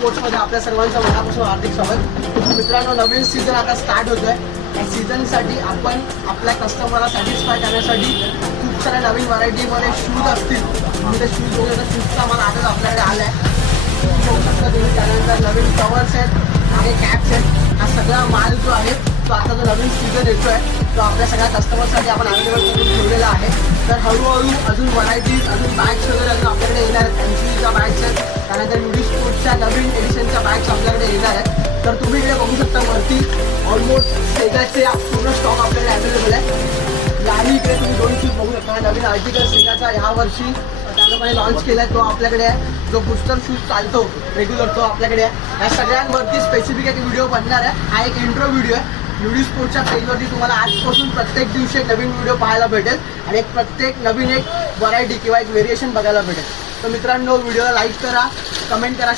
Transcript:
स्पोर्ट्समध्ये आपल्या सर्वांचं मनापासून हार्दिक स्वागत. मित्रांनो, नवीन सीझन आता स्टार्ट होतोय. या सीझनसाठी आपण आपल्या कस्टमरला सॅटिस्फाय करण्यासाठी खूप साऱ्या नवीन व्हरायटीमध्ये शूज असतील. म्हणजे शूज वगैरे शूजचा मला आजच आपल्याकडे आला आहे. बघू शकता तुम्ही. त्यानंतर नवीन कवर्स आहेत आणि कॅप्स आहेत. हा सगळा माल जो आहे तो आता जो नवीन सीझन येतोय तो आपल्या सगळ्या कस्टमरसाठी आपण अवेलेबल करून ठेवलेला आहे. तर हळूहळू अजून व्हरायटीज, अजून बॅग्स वगैरे अजून आपल्याकडे येणार आहेत. एनसीच्या बॅग्स आहेत, त्यानंतर युडी स्पोर्ट्सच्या नवीन एडिशनच्या बॅग्स आपल्याकडे येणार आहेत. तर तुम्ही इकडे बघू शकता वरती ऑलमोस्ट सेगाचे पूर्ण स्टॉक आपल्याकडे अवेलेबल आहे. आणि इकडे तुम्ही दोन शूज बघू शकता. नवीन आर्टिकल सेगाचा ह्या वर्षी त्या लोकांनी लॉन्च केला आहे तो आपल्याकडे आहे. जो बुस्टर शूज चालतो रेग्युलर तो आपल्याकडे आहे. या सगळ्यांवरती स्पेसिफिक एक व्हिडिओ बनणार आहे. हा एक इंट्रो व्हिडिओ आहे. युडी स्पोर्ट्सच्या पेजवरती तुम्हाला आजपासून प्रत्येक दिवशी एक नवीन व्हिडिओ पाहायला भेटेल आणि एक प्रत्येक नवीन एक व्हरायटी किंवा एक व्हेरिएशन बघायला भेटेल. तर मित्रांनो, व्हिडिओला लाईक करा, कमेंट करा,